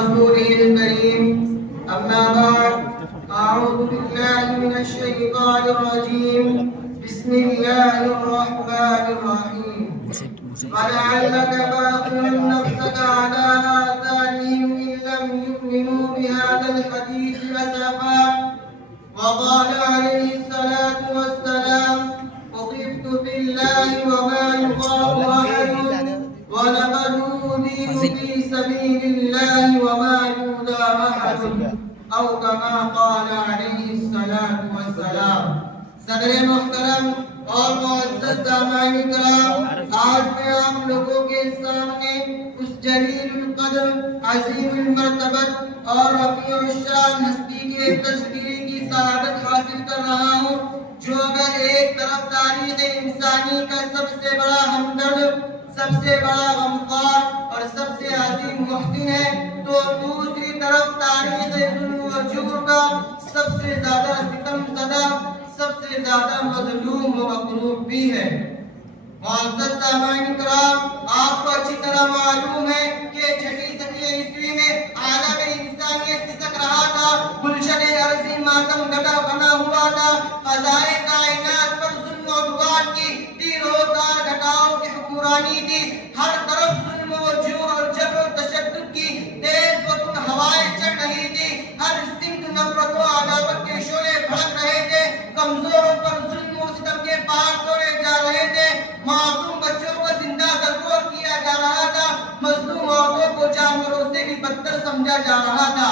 رسوله الكريم أما بعد أعوذ بالله من الشيطان الرجيم بسم الله الرحمن الرحيم ولعلك باخع نفسك على آثارهم إن لم يؤمنوا بهذا الحديث أسفا وقال عليه الصلاة والسلام وخفت في الله وما يخاف أحد ولقد أوذيت في سبيل الله وما يؤذى أحد أو كما قال عليه الصلاة والسلام. صدر محترم اور معزز سامعین کرام، آج میں آپ لوگوں کے سامنے اس جلیل القدر، عظیم المرتبت اور رفیع الشان ہستی کے تذکرے کی سعادت حاصل کر رہا ہوں، جو اگر ایک طرف تاریخ انسانی کا سب سے بڑا ہمدرد، سب سے بڑا غمخوار اور سب سے عظیم محسن ہے، تو دوسری طرف تاریخ ظلم و جور کا سب سے زیادہ ستم زدہ، سب سے زیادہ مظلوم و مغلوب بھی ہے. معزز سامعین کرام، آپ کو اچھی طرح معلوم ہے کہ چھٹی صدی عیسوی میں عالم انسانیت سسک رہا تھا، گلشن ارضی ماتم گدا بنا ہوا تھا، فضائے کائنات پر ظلم و عدوان کی تیر و تار گھٹاؤں کی حکمرانی تھی، ہر طرف ظلم و جور اور جبر و تشدد کی تیز وطن ہوائیں چڑھ رہی تھی، ہر سمت نفرت و عداوت کے شعلے بھڑک رہے تھے، کمزوروں پر ظلم و ستم کے پار توڑے جا رہے تھے، معصوم بچوں کو زندہ درگور کیا جا رہا تھا، مظلوم عورتوں کو جانوروں سے بھی بدتر سمجھا جا رہا تھا.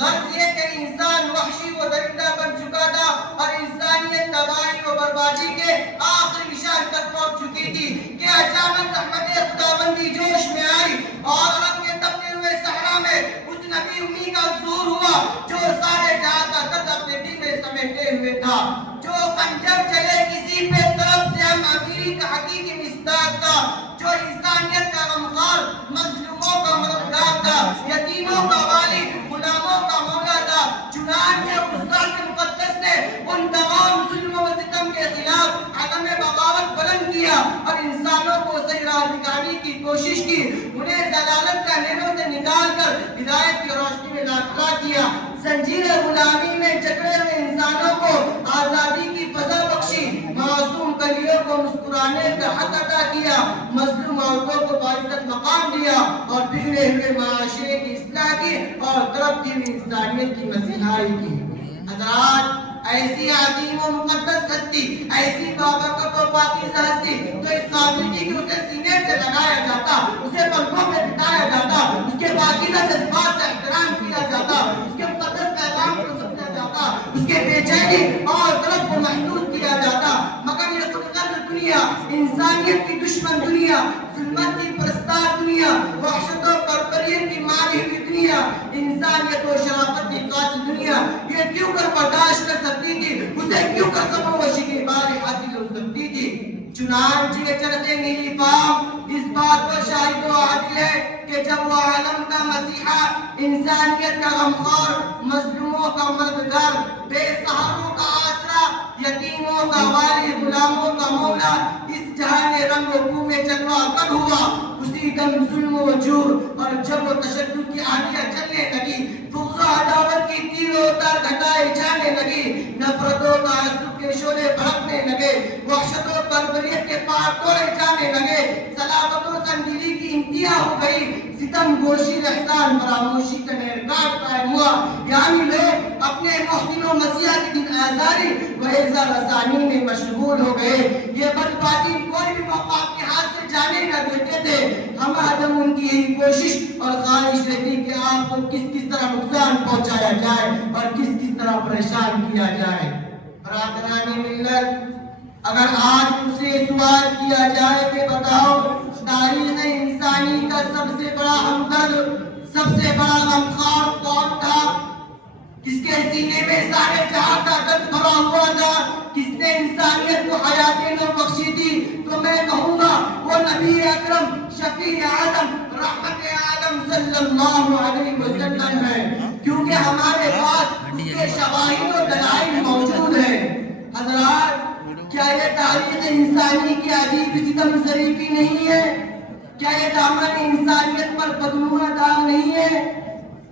غرض یہ کہ انسان وحشی و درندہ بن چکا تھا اور انسانیت تباہی و بربادی کے آخری نشان تک پہنچ چکی تھی کہ اچانک رحمت خداوندی جوش میں آئی اور عرب کے تپتے ہوئے صحرا میں اس نبی امی کا ظہور ہوا جو سارے جہاں کا درد اپنے دل میں سمیٹے ہوئے تھا، جو خنجر چلے کسی پہ طرف سے ہم امیری کا حقیقی مصداق تھا، جو انسانیت کا غمخوار، مظلوموں کا مددگار تھا، یتیموں کا والی، غلاموں کا مولا تھا. چنانچہ اس ذات مقدس نے ان تمام ظلم و ستم کے خلاف عدم بغاوت بلند کیا اور انسانوں کو صحیح راہ دکھانے کی کوشش کی، انہیں ضلالت کا اندھیروں سے نکال کر ہدایت کی روشنی میں داخلہ کیا، زنجیر غلامی میں جکڑے ہوئے انسانوں کو آزادی کی فضا بخشی، معصوم کلیوں کو مسکرانے کا حق عطا کیا، مظلوم عورتوں کو باعزت مقام دیا اور بگڑے ہوئے معاشرے کی اصلاح کی اور ترقی ہوئی انسانیت کی مسیحائی کی. حضرات، ایسی عظیم و مقدس ہستی، ایسی بابرکت و پاکیزہ ہستی تو اس قابل تھی کہ اسے سینے سے لگایا جاتا، اسے پنکھوں میں بٹھایا جاتا، اس کے پاکیزہ جذبات کا احترام کیا جاتا، اس کے مقدس پیغام کو سمجھا جاتا، اس کے بے چینی اور طلب کو محسوس کیا جاتا. مگر یہ خودغرض دنیا، انسانیت کی دشمن دنیا، ظلمت کی پرستار دنیا، وحشت و بربریت کی ماری ہوئی دنیا، انسانیت و شرافت کی قاتل دنیا یہ کیوں کر برداشت کر سکتی تھی؟ اسے کیوں کر صبر و شکیباری حاصل ہو سکتی تھی؟ چنانچہ یہ چرخے نیلی فام اس بات پر شاہد و عادل ہے کہ جب وہ عالم کا مسیحا، انسانیت کا غمخوار، مظلوموں کا مددگار، بے سہاروں کا آسرا، یتیموں کا والی، غلاموں کا مولا اس جہان رنگ و بو میں چلوا کر ہوا، اسی دم ظلم و جور اور جبر و تشدد کی آندیاں چلنے لگی، بغض و عداوت کی تیر و تار گھٹائے جانے لگی، نفرت و تعصب کے شعلے بھڑکنے لگے، وحشت و بربریت کے پار توڑے جانے لگے، صلابت و زنجیری کی انتہا ہو گئی، ستم گوشی، احسان فراموشی کا نرکات قائم ہوا. یعنی لوگ اپنے محسن و مسیح کی دین آزاری و اعزا رسانی میں مشغول ہو گئے. یہ بربادی کوئی بھی موقع اپنے ہاتھ سے جانے نہ دیتے تھے. ہم آدم ان کی یہی کوشش اور خواہش رہتی کہ آپ کو کس طرح نقصان پہنچایا جائے اور کس طرح پریشان کیا جائے. برادران ملت، اگر آج ان سے سوال کیا جائے کہ بتاؤ تاریخ انسانی کا سب سے بڑا ہمدرد، سب سے بڑا غمخوار کون تھا؟ کس کے سینے میں سارے جہاں کا درد بھرا ہوا تھا؟ کس نے انسانیت کو حیات نو بخشی تھی؟ تو میں کہوں گا وہ نبی اکرم، شفیع اعظم، رحمت عالم صلی اللہ علیہ وسلم ہے، کیونکہ ہمارے پاس اس کے شواہد و دلائل موجود ہیں. حضرات، کیا یہ تاریخ انسانی کی عجیب ستم ظریفی نہیں ہے؟ کیا یہ دامن انسانیت پر بدنما داغ نہیں ہے؟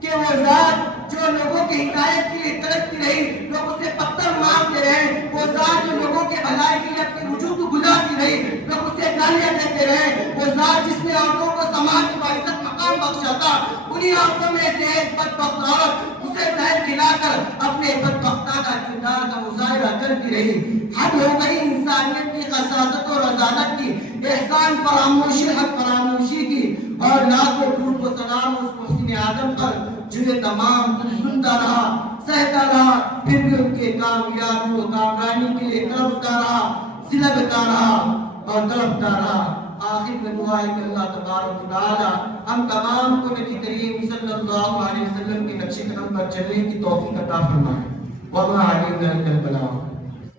کہ وہ ذات جو لوگوں کی ہدایت کے لیے تڑپتی رہی، لوگ اسے پتھر مارتے رہے، وہ ذات جو لوگوں کے بھلائی کے لیے اپنے وجود کو گزارتی رہی، لوگ اسے گالیاں دیتے رہے، وہ ذات جس نے عورتوں کو سماج کی باعزت مقام بخشا تھا، انہی عورتوں میں سے ایک بدبخت عورت اسے زہر کھلا کر اپنے بدبختانہ کردار کا مظاہرہ کرتی رہی۔ حد ہو گئی انسانیت کی خساست اور رذالت کی، احسان فراموشی حق فراموشی کی، اور لاکھوں درود و سلام اس محسن اعظم پر جو یہ تمام کچھ سنتا رہا، سہتا رہا، پھر بھی ان کے کامیابی و کامرانی کے لیے تڑپتا رہا، سلگتا رہا اور تڑپتا رہا۔ آخر میں دعا ہے کہ اللہ تبارک و تعالی ہم تمام کو نبی کریم صلی اللہ علیہ وسلم کے نقش قدم پر چلنے کی توفیق عطا فرمائے۔ وما علینا الا البلاغ۔